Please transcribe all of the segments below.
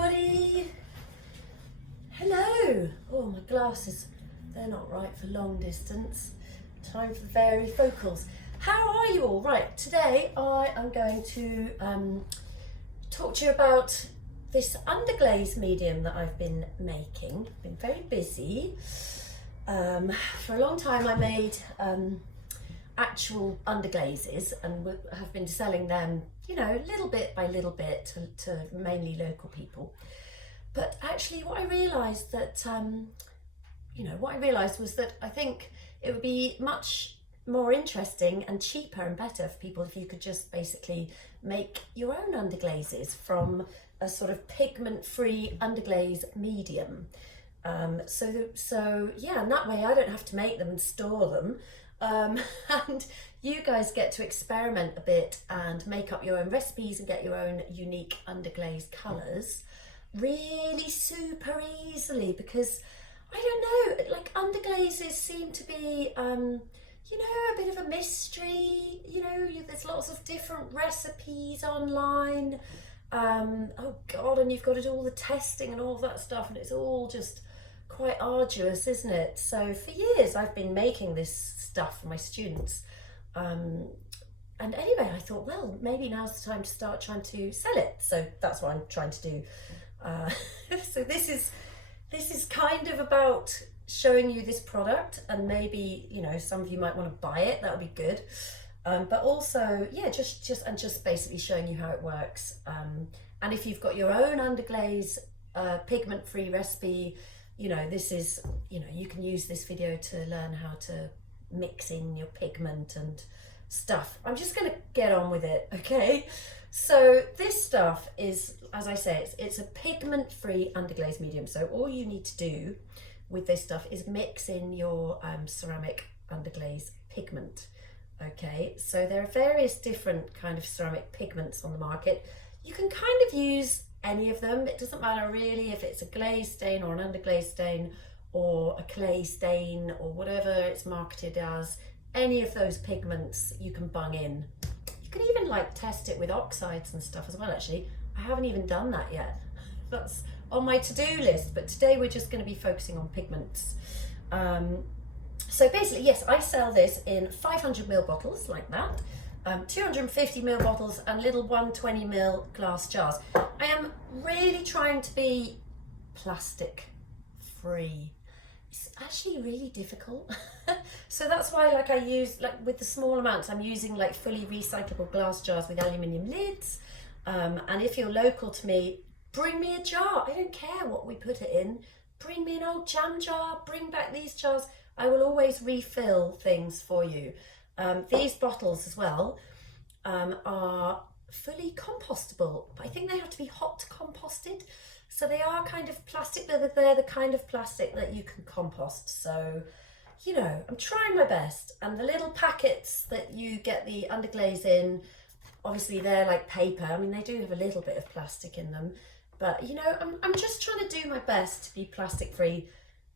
everybody. Hello. Oh, my glasses, they're not right for long distance. Time for varifocals. How are you all? Right, today I am going to talk to you about this underglaze medium that I've been making. I've been very busy. For a long time I made actual underglazes and have been selling them, you know, little bit by little bit to mainly local people. But actually what I realised that, was that I think it would be much more interesting and cheaper and better for people if you could just basically make your own underglazes from a sort of pigment-free underglaze medium. So yeah, and that way I don't have to make them and store them. And you guys get to experiment a bit and make up your own recipes and get your own unique underglaze colours really super easily, because I don't know, like underglazes seem to be a bit of a mystery. There's lots of different recipes online, oh god, and you've got to do all the testing and all that stuff, and it's all just quite arduous, isn't it? So for years I've been making this stuff for my students, and anyway I thought, well, maybe now's the time to start trying to sell it, so that's what I'm trying to do. So this is kind of about showing you this product, and maybe some of you might want to buy it, that would be good, but also just basically showing you how it works, and if you've got your own underglaze pigment free recipe, this is, you can use this video to learn how to mix in your pigment and stuff. I'm just going to get on with it, okay? So this stuff is, as I say, it's a pigment free underglaze medium. So all you need to do with this stuff is mix in your ceramic underglaze pigment, okay? So there are various different kind of ceramic pigments on the market. You can kind of use any of them. It doesn't matter really if it's a glaze stain or an underglaze stain or a clay stain or whatever it's marketed as. Any of those pigments you can bung in. You can even like test it with oxides and stuff as well. Actually, I haven't even done that yet. That's on my to-do list, but today we're just going to be focusing on pigments. So basically, yes, I sell this in 500ml bottles like that, 250ml bottles and little 120ml glass jars. I am really trying to be plastic free. It's actually really difficult. So that's why I use, with the small amounts, I'm using fully recyclable glass jars with aluminium lids. And if you're local to me, bring me a jar. I don't care what we put it in. Bring me an old jam jar, bring back these jars. I will always refill things for you. These bottles as well are fully compostable, but I think they have to be hot composted. So they are kind of plastic, but they're the kind of plastic that you can compost. So, I'm trying my best. And the little packets that you get the underglaze in, obviously they're like paper. I mean, they do have a little bit of plastic in them, but I'm just trying to do my best to be plastic free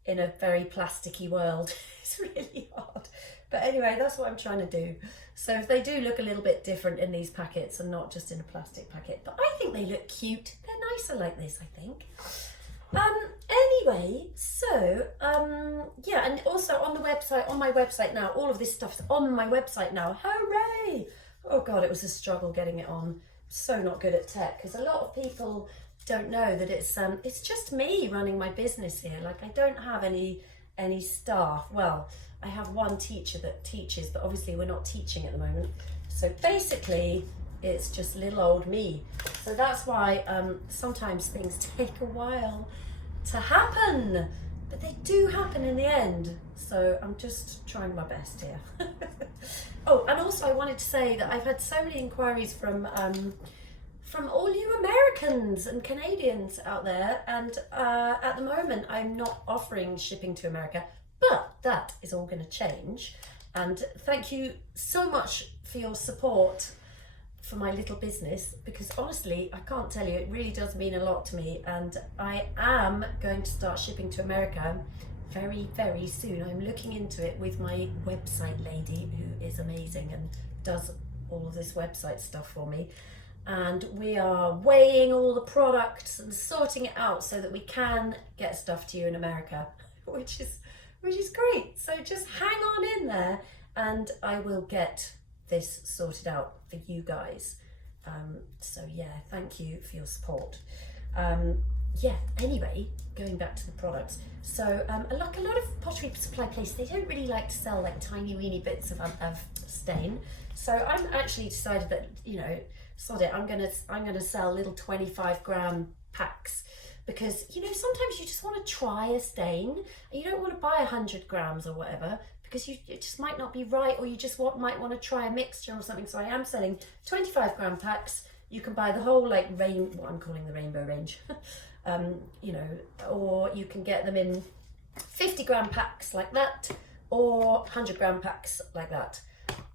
in a very plasticky world. It's really hard. But anyway, that's what I'm trying to do. So if they do look a little bit different in these packets and not just in a plastic packet, but I think they look cute. They're nicer like this, I think. Anyway, so yeah, and also on my website now, all of this stuff's on my website now. Hooray! Oh god, it was a struggle getting it on. So not good at tech, because a lot of people don't know that it's just me running my business here. I don't have any staff. Well, I have one teacher that teaches, but obviously we're not teaching at the moment. So basically it's just little old me. So that's why sometimes things take a while to happen, but they do happen in the end. So I'm just trying my best here. Oh, and also I wanted to say that I've had so many inquiries from all you Americans and Canadians out there, and at the moment I'm not offering shipping to America, but that is all going to change. And thank you so much for your support for my little business, because honestly I can't tell you, it really does mean a lot to me, and I am going to start shipping to America very, very soon. I'm looking into it with my website lady, who is amazing and does all of this website stuff for me. and we are weighing all the products and sorting it out so that we can get stuff to you in America, which is great. So just hang on in there and I will get this sorted out for you guys. So yeah, thank you for your support. Yeah, anyway, going back to the products. So like a lot of pottery supply places, they don't really like to sell like tiny weeny bits of stain. So I'm actually decided that, you know, sod it, I'm gonna sell little 25-gram packs, because, you know, sometimes you just want to try a stain and you don't want to buy 100 grams or whatever, because it just might not be right, or you just might want to try a mixture or something. So I am selling 25-gram packs. You can buy the whole like what I'm calling the rainbow range. You know, or you can get them in 50-gram packs like that, or 100-gram packs like that.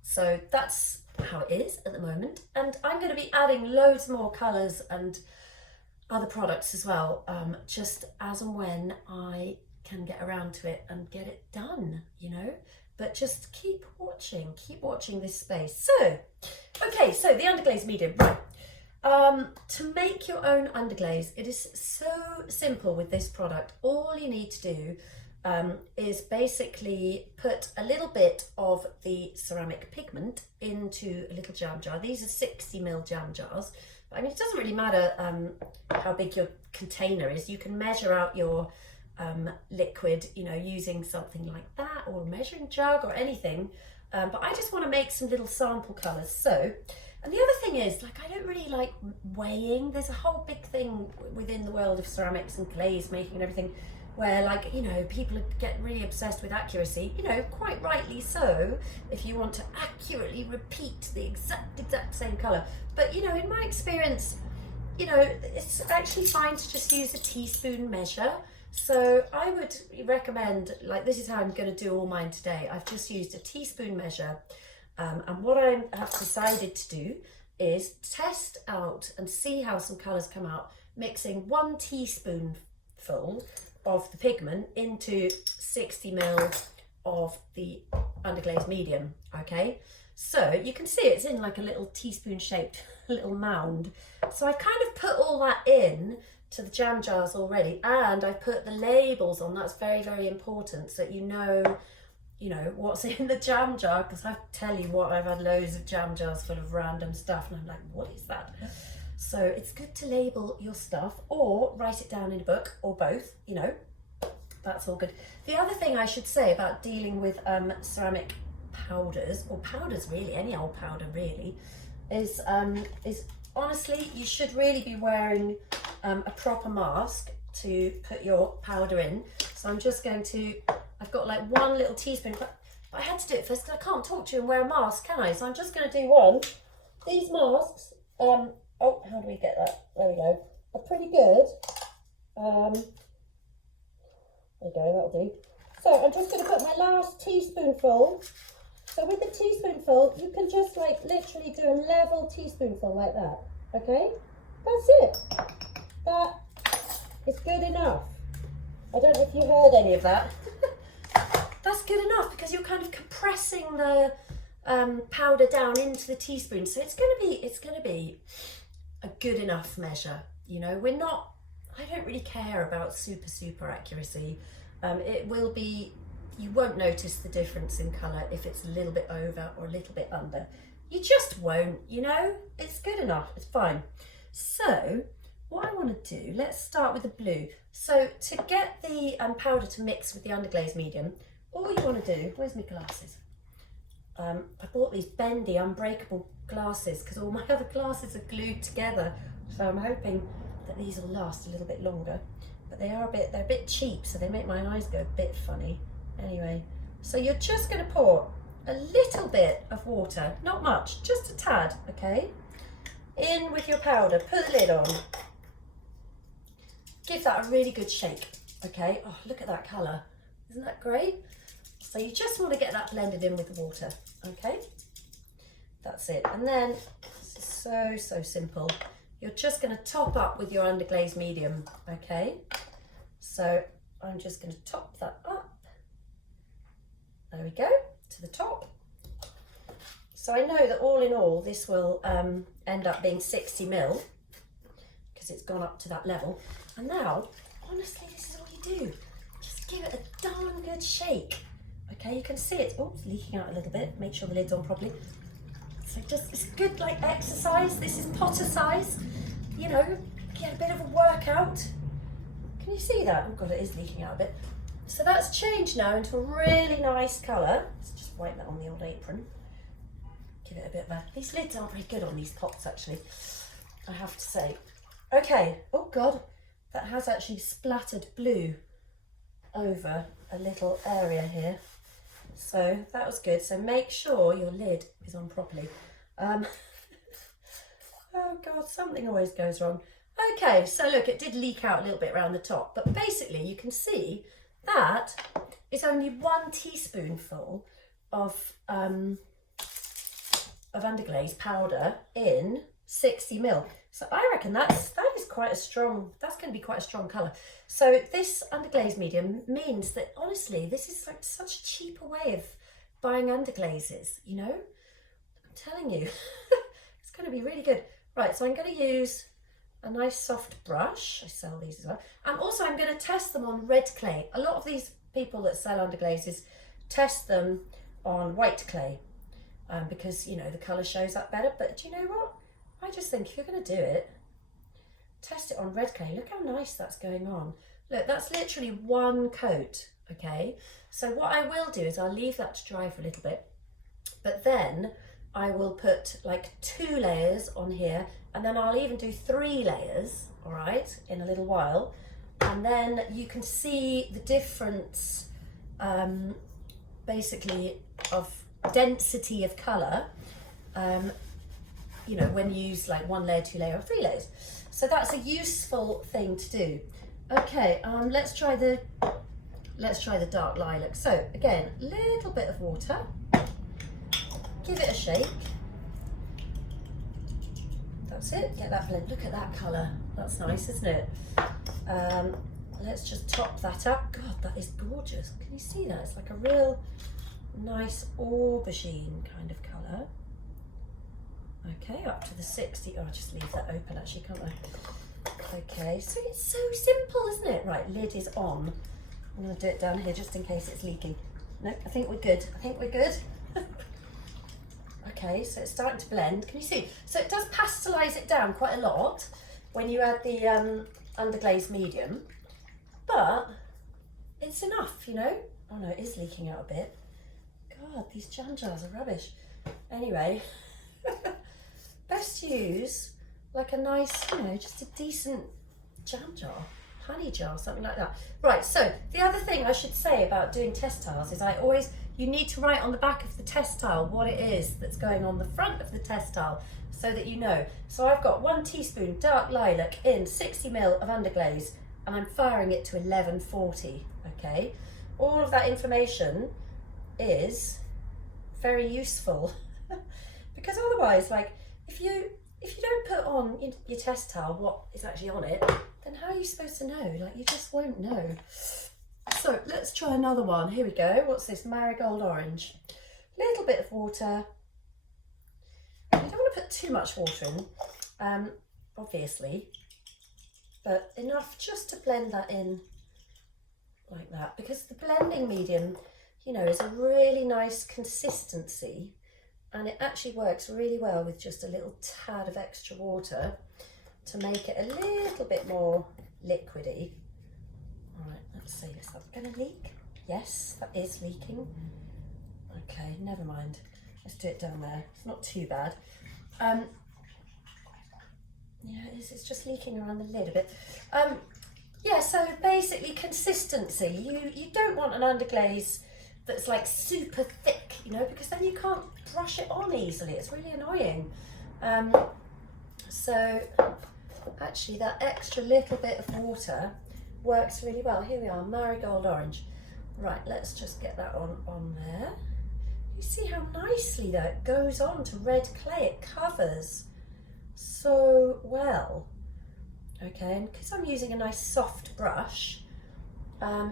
So that's how it is at the moment, and I'm going to be adding loads more colours and other products as well, just as and when I can get around to it and get it done, you know. But just keep watching this space. So, okay, so the underglaze medium, right. To make your own underglaze, it is so simple with this product. All you need to do is basically put a little bit of the ceramic pigment into a little jam jar. These are 60 ml jam jars. I mean, it doesn't really matter how big your container is. You can measure out your liquid, you know, using something like that, or a measuring jug or anything. But I just want to make some little sample colours. So, and the other thing is, like, I don't really like weighing. There's a whole big thing within the world of ceramics and glaze making and everything, where, like, you know, people get really obsessed with accuracy, you know, quite rightly so, if you want to accurately repeat the exact same colour. But, you know, in my experience, you know, it's actually fine to just use a teaspoon measure. So I would recommend, like, this is how I'm going to do all mine today. I've just used a teaspoon measure. And what I have decided to do is test out and see how some colours come out, mixing 1 teaspoonful of the pigment into 60 ml of the underglaze medium, okay? So you can see it's in like a little teaspoon shaped little mound. So I kind of put all that in to the jam jars already, and I put the labels on. That's very, very important, so that you know what's in the jam jar, because I tell you what, I've had loads of jam jars full of random stuff and I'm like, what is that? So it's good to label your stuff or write it down in a book, or both, you know, that's all good. The other thing I should say about dealing with ceramic powders, or powders really, any old powder really, is honestly, you should really be wearing a proper mask to put your powder in. So I'm just going to, I've got like 1 little teaspoon, but I had to do it first because I can't talk to you and wear a mask, can I? So I'm just going to do one. These masks, oh, how do we get that? There we go. Are pretty good. There we go, that'll do. So I'm just going to put my last teaspoonful. So with the teaspoonful, you can just like literally do a level teaspoonful like that. Okay? That's it. That is good enough. I don't know if you heard any of that. That's good enough, because you're kind of compressing the powder down into the teaspoon. So it's going to be a good enough measure. You know, I don't really care about super accuracy. It will be, you won't notice the difference in colour if it's a little bit over or a little bit under. You just won't, you know, it's good enough, it's fine. So what I want to do, let's start with the blue. So to get the powder to mix with the underglaze medium, all you want to do, where's my glasses? I bought these bendy, unbreakable glasses because all my other glasses are glued together. So I'm hoping that these will last a little bit longer. But they're a bit cheap, so they make my eyes go a bit funny. Anyway, so you're just going to pour a little bit of water, not much, just a tad, okay? In with your powder, put the lid on. Give that a really good shake, okay? Oh, look at that colour. Isn't that great? So you just want to get that blended in with the water, okay? That's it. And then, this is so simple. You're just going to top up with your underglaze medium, okay? So I'm just going to top that up. There we go, to the top. So So I know that all in all, this will end up being 60 mil because it's gone up to that level. And now, honestly, this is all you do. Just give it a darn good shake. Okay, you can see it. Oh, it's leaking out a little bit. Make sure the lid's on properly. So just, it's good like exercise. This is potter size. You know, get a bit of a workout. Can you see that? Oh God, it is leaking out a bit. So that's changed now into a really nice colour. Let's just wipe that on the old apron. Give it a bit of a... These lids aren't very good on these pots, actually, I have to say. Okay, oh God, that has actually splattered blue over a little area here. So that was good. So make sure your lid is on properly. Oh God, something always goes wrong. Okay, so look, it did leak out a little bit around the top, but basically you can see that is only 1 teaspoonful of underglaze powder in 60 mil. So I reckon that is quite a strong, that's going to be quite a strong colour. So this underglaze medium means that honestly, this is like such a cheaper way of buying underglazes, you know? I'm telling you, it's going to be really good. Right, so I'm going to use a nice soft brush. I sell these as well. And also I'm going to test them on red clay. A lot of these people that sell underglazes test them on white clay because, you know, the colour shows up better. But do you know what? I just think if you're going to do it, test it on red clay. Look how nice that's going on. Look, that's literally 1 coat, okay? So what I will do is I'll leave that to dry for a little bit, but then I will put like 2 layers on here, and then I'll even do 3 layers, all right, in a little while. And then you can see the difference, basically, of density of colour, you know, when you use like 1 layer, 2 layer, or 3 layers. So that's a useful thing to do. Okay, let's try the dark lilac. So again, a little bit of water. Give it a shake. That's it. Get that blend. Look at that colour. That's nice, isn't it? Let's just top that up. God, that is gorgeous. Can you see that? It's like a real nice aubergine kind of colour. Okay, up to the 60. Oh, I'll just leave that open actually, can't I? Okay, so it's so simple, isn't it? Right, lid is on. I'm going to do it down here just in case it's leaking. No, I think we're good. I think we're good. Okay, so it's starting to blend. Can you see? So it does pastelise it down quite a lot when you add the underglaze medium, but it's enough, you know? Oh no, it is leaking out a bit. God, these jam jars are rubbish. Anyway, best to use like a nice, you know, just a decent jam jar, honey jar, something like that. Right, so the other thing I should say about doing test tiles is you need to write on the back of the test tile what it is that's going on the front of the test tile so that you know. So I've got 1 teaspoon dark lilac in 60 ml of underglaze and I'm firing it to 1140, okay? All of that information is very useful because otherwise, like, if you don't put on your test tile what is actually on it, then how are you supposed to know? Like, you just won't know. So let's try another one. Here we go. What's this? Marigold orange. Little bit of water. You don't want to put too much water in, obviously, but enough just to blend that in like that, because the blending medium, you know, is a really nice consistency and it actually works really well with just a little tad of extra water to make it a little bit more liquidy. All right, let's see, is that going to leak? Yes, that is leaking. Okay, never mind. Let's do it down there. It's not too bad. Yeah, it is. It's just leaking around the lid a bit. Yeah, so basically consistency. You don't want an underglaze that's like super thick, you know, because then you can't brush it on easily. It's really annoying. So actually that extra little bit of water works really well. Here we are, marigold orange. Right, let's just get that on there. You see how nicely that goes on to red clay. It covers so well. Okay, and because I'm using a nice soft brush,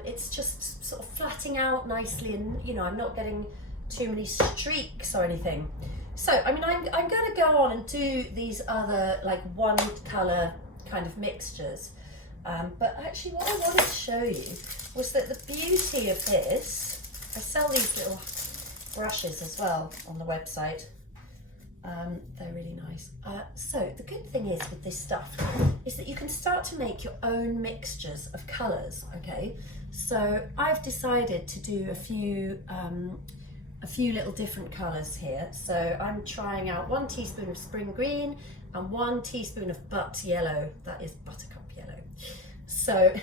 it's just sort of flatting out nicely, and you know, I'm not getting too many streaks or anything. So, I mean, I'm going to go on and do these other like one colour kind of mixtures. But actually what I wanted to show you was that the beauty of this, I sell these little brushes as well on the website. They're really nice. So the good thing is with this stuff is that you can start to make your own mixtures of colours, okay? So I've decided to do a few little different colours here. So I'm trying out 1 teaspoon of spring green and 1 teaspoon of butt yellow. That is buttercup yellow. So,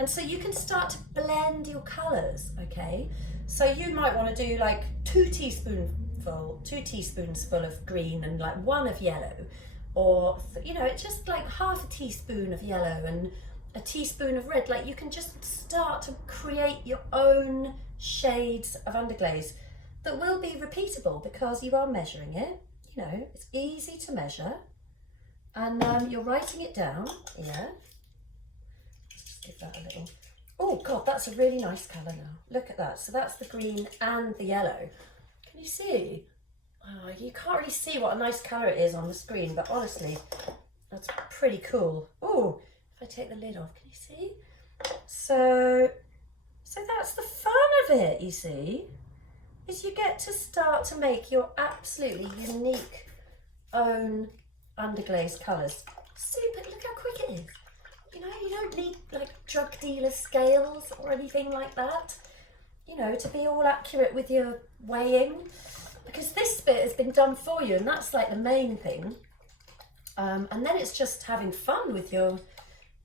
and so you can start to blend your colours, okay? So you might want to do like 2 teaspoons full of green and like 1 of yellow, or you know, it's just like half a teaspoon of yellow and a teaspoon of red. Like you can just start to create your own shades of underglaze that will be repeatable because you are measuring it. You know, it's easy to measure, and you're writing it down. Yeah, just give that a little. Oh God, that's a really nice colour now. Look at that. So that's the green and the yellow. Can you see? Oh, you can't really see what a nice colour it is on the screen, but honestly, that's pretty cool. Oh, if I take the lid off, can you see? So that's the fun of it, you see, is you get to start to make your absolutely unique own underglaze colours. Super, look how quick it is. You know, you don't need like drug dealer scales or anything like that, you know, to be all accurate with your weighing, because this bit has been done for you, and that's like the main thing. And then it's just having fun with your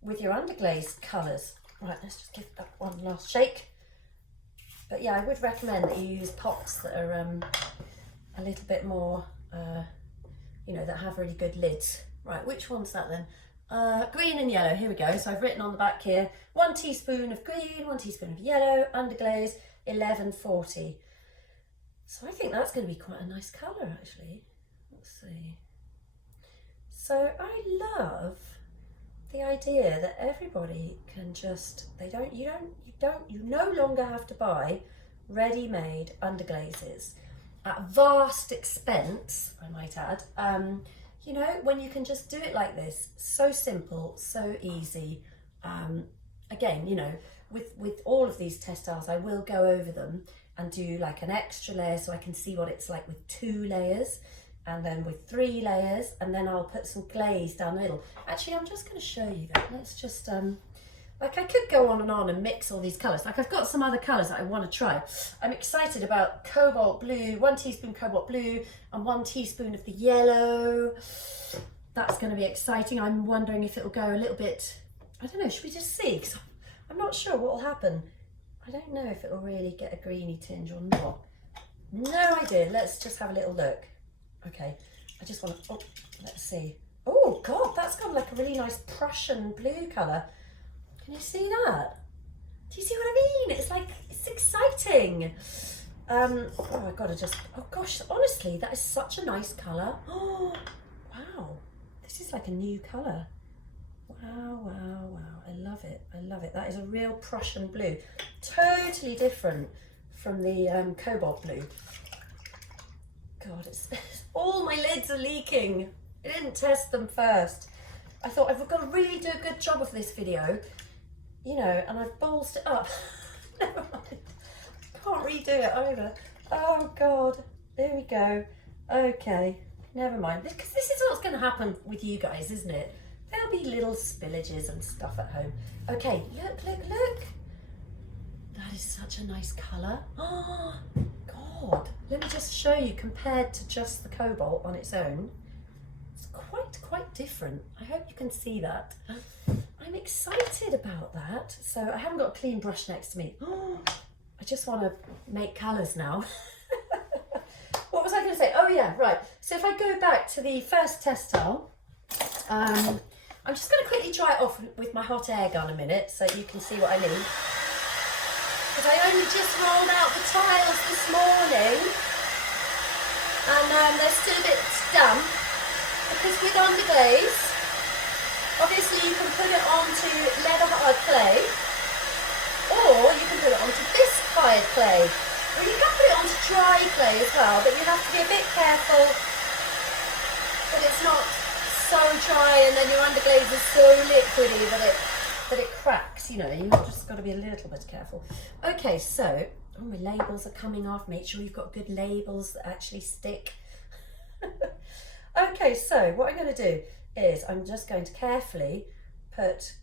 underglaze colours. Right, let's just give that one last shake. But yeah, I would recommend that you use pots that are a little bit more, you know, that have really good lids. Right, which one's that then? Green and yellow, here we go. So I've written on the back here, 1 teaspoon of green, 1 teaspoon of yellow, underglaze, 1140. So I think that's going to be quite a nice colour actually. Let's see. So I love the idea that everybody can just, you no longer have to buy ready-made underglazes at vast expense, I might add. You know, when you can just do it like this, so simple, so easy. Again, you know, with all of these textiles, I will go over them and do like an extra layer so I can see what it's like with 2 layers, and then with 3 layers, and then I'll put some glaze down the middle. Actually, I'm just going to show you that. Let's just, like I could go on and mix all these colours. Like I've got some other colours that I want to try. I'm excited about cobalt blue, 1 teaspoon cobalt blue and 1 teaspoon of the yellow. That's going to be exciting. I'm wondering if it'll go a little bit, I don't know, should we just see? Because I'm not sure what will happen. I don't know if it'll really get a greeny tinge or not. No idea. Let's just have a little look. Okay, I just want to, oh, let's see. Oh God, that's got like a really nice Prussian blue colour. Can you see that? Do you see what I mean? It's like, it's exciting. Oh, I gotta just, oh gosh, honestly, that is such a nice colour. Oh, wow. This is like a new colour. Wow, wow, wow. I love it. I love it. That is a real Prussian blue. Totally different from the cobalt blue. God, it's all my lids are leaking. I didn't test them first. I thought I've got to really do a good job of this video, you know, and I've ballsed it up. Never mind. Can't redo it either. Oh God, there we go. Okay, never mind. Because this is what's going to happen with you guys, isn't it? There'll be little spillages and stuff at home. Okay, look, look, look. That is such a nice colour. Oh, God. Let me just show you, compared to just the cobalt on its own. It's quite different. I hope you can see that. I'm excited about that. So I haven't got a clean brush next to me. Oh, I just want to make colours now. What was I going to say? Oh yeah, right. So if I go back to the first textile, I'm just going to quickly dry it off with my hot air gun a minute so you can see what I mean. Because I only just rolled out the tiles this morning and they're still a bit damp. Because with underglaze, obviously you can put it onto leather hard clay, or you can put it onto bisque fired clay. Well, you can put it onto dry clay as well, but you have to be a bit careful that it's not so dry and then your underglaze is so liquidy that it cracks. You know, you've just got to be a little bit careful. Okay, so all my labels are coming off. Make sure you've got good labels that actually stick. Okay, so what I'm going to do is I'm just going to carefully put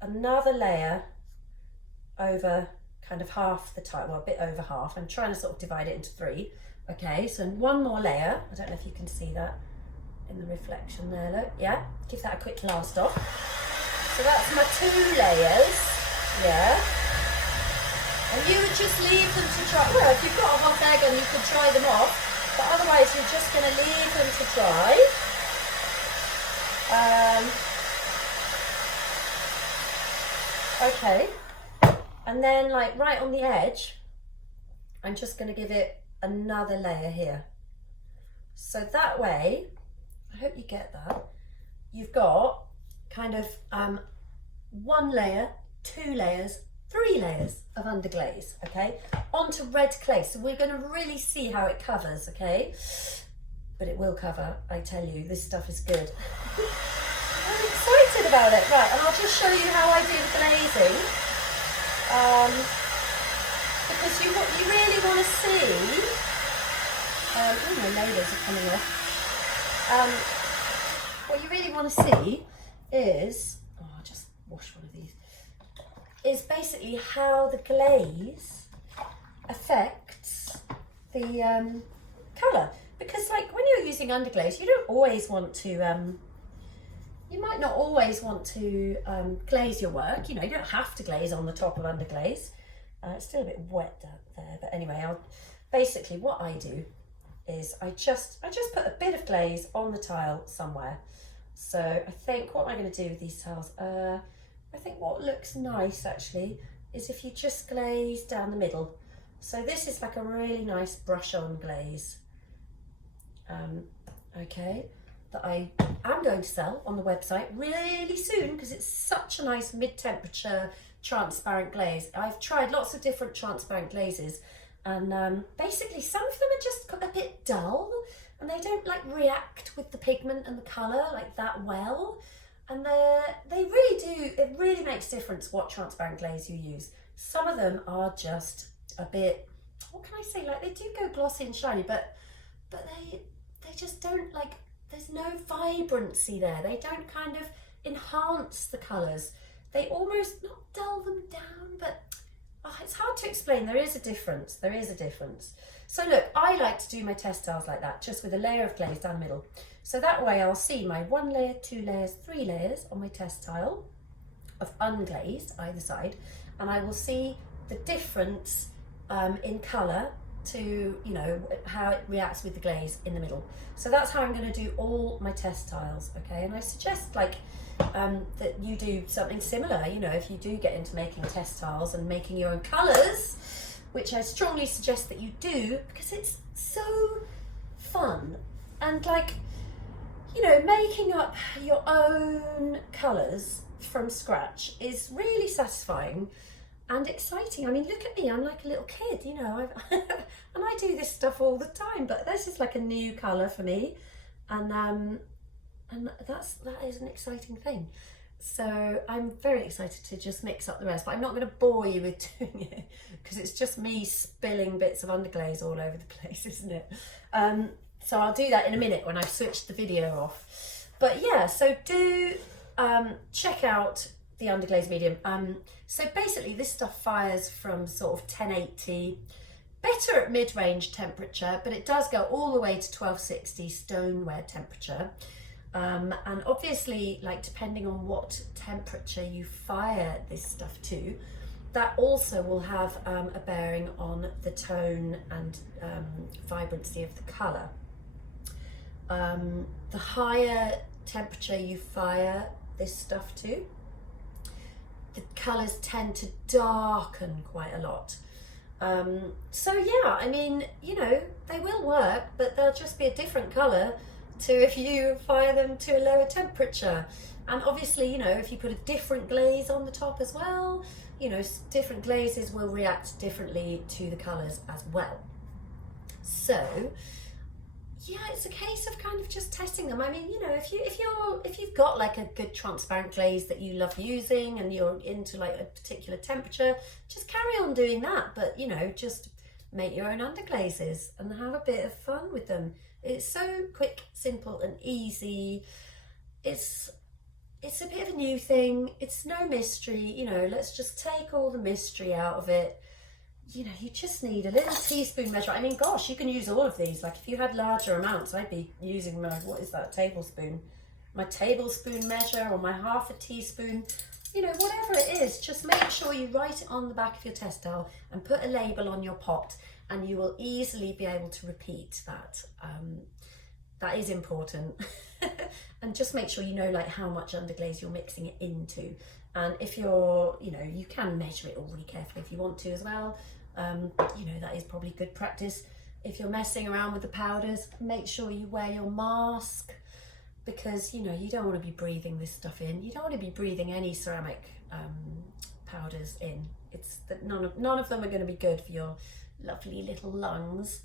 another layer over kind of half the tile, well, a bit over half. I'm trying to sort of divide it into 3. Okay, so one more layer. I don't know if you can see that in the reflection there, look. Yeah, give that a quick blast off. So that's my 2 layers, yeah. And you would just leave them to dry. Well, if you've got a hot air gun, you could dry them off, but otherwise you're just going to leave them to dry. Okay, and then like right on the edge, I'm just going to give it another layer here. So that way, I hope you get that, you've got kind of 1 layer, 2 layers, 3 layers of underglaze, okay, onto red clay. So we're going to really see how it covers, okay, but it will cover, I tell you, this stuff is good. I'm excited about it. Right, and I'll just show you how I do the glazing, because you really want to see, oh, my layers are coming off. What you really want to see is, oh, I'll just wash one of these, is basically how the glaze affects the colour. Because like when you're using underglaze, you don't always want to, you might not always want to glaze your work. You know, you don't have to glaze on the top of underglaze. It's still a bit wet down there, but anyway, basically what I do is I just put a bit of glaze on the tile somewhere. So I think what I'm going to do with these tiles, I think what looks nice actually is if you just glaze down the middle. So this is like a really nice brush on glaze, okay, that I am going to sell on the website really soon because it's such a nice mid-temperature transparent glaze. I've tried lots of different transparent glazes, and basically some of them are just a bit dull and they don't like react with the pigment and the colour like that well, and they really do, it really makes a difference what transparent glaze you use. Some of them are just a bit, what can I say, like they do go glossy and shiny, but they just don't, like, there's no vibrancy there. They don't kind of enhance the colours. They almost, not dull them down, but it's hard to explain. There is a difference. There is a difference. So look, I like to do my test tiles like that, just with a layer of glaze down the middle. So that way I'll see my 1 layer, 2 layers, 3 layers on my test tile of unglazed either side, and I will see the difference in colour to, you know, how it reacts with the glaze in the middle. So that's how I'm going to do all my test tiles, okay? And I suggest like that you do something similar, you know, if you do get into making test tiles and making your own colours, which I strongly suggest that you do, because it's so fun. And like, you know, making up your own colours from scratch is really satisfying and exciting. I mean, look at me, I'm like a little kid, you know, and I do this stuff all the time, but this is like a new colour for me, and that is an exciting thing. So I'm very excited to just mix up the rest, but I'm not going to bore you with doing it because it's just me spilling bits of underglaze all over the place, isn't it? So I'll do that in a minute when I've switched the video off. But yeah, so do check out the underglaze medium. So basically this stuff fires from sort of 1080, better at mid-range temperature, but it does go all the way to 1260 stoneware temperature. And obviously, like, depending on what temperature you fire this stuff to, that also will have a bearing on the tone and vibrancy of the colour. The higher temperature you fire this stuff to, the colours tend to darken quite a lot. So yeah, I mean, you know, they will work, but they'll just be a different colour to if you fire them to a lower temperature. And obviously, you know, if you put a different glaze on the top as well, you know, different glazes will react differently to the colours as well. So yeah, it's a case of kind of just testing them. I mean, you know, if you've got like a good transparent glaze that you love using and you're into like a particular temperature, just carry on doing that. But you know, just make your own underglazes and have a bit of fun with them. It's so quick, simple and easy. It's a bit of a new thing. It's no mystery, you know, let's just take all the mystery out of it. You know, you just need a little teaspoon measure. I mean, gosh, you can use all of these. Like if you had larger amounts, I'd be using my, what is that, tablespoon? My tablespoon measure or my half a teaspoon. You know, whatever it is, just make sure you write it on the back of your test towel and put a label on your pot, and you will easily be able to repeat that. That is important. And just make sure you know like how much underglaze you're mixing it into. And if you're, you know, you can measure it all really carefully if you want to as well. You know, that is probably good practice. If you're messing around with the powders, make sure you wear your mask, because, you know, you don't want to be breathing this stuff in. You don't want to be breathing any ceramic powders in. It's that none of them are going to be good for your lovely little lungs.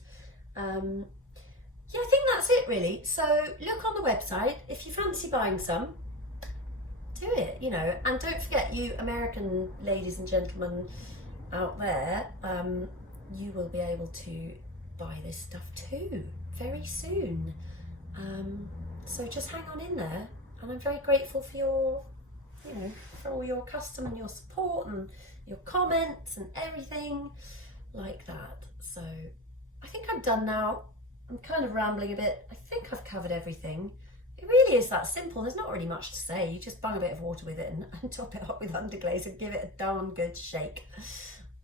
Yeah, I think that's it really. So look on the website. If you fancy buying some, do it, you know, and don't forget, you American ladies and gentlemen out there, you will be able to buy this stuff too very soon. So just hang on in there, and I'm very grateful for your, you know, for all your custom and your support and your comments and everything like that. So I think I'm done now. I'm kind of rambling a bit. I think I've covered everything. It really is that simple. There's not really much to say. You just bung a bit of water with it and top it up with underglaze and give it a darn good shake.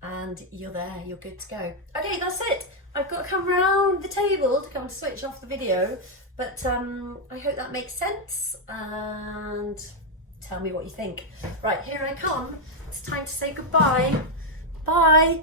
And you're there, you're good to go. Okay, that's it. I've got to come round the table to come switch off the video. But I hope that makes sense. And tell me what you think. Right, here I come. It's time to say goodbye. Bye.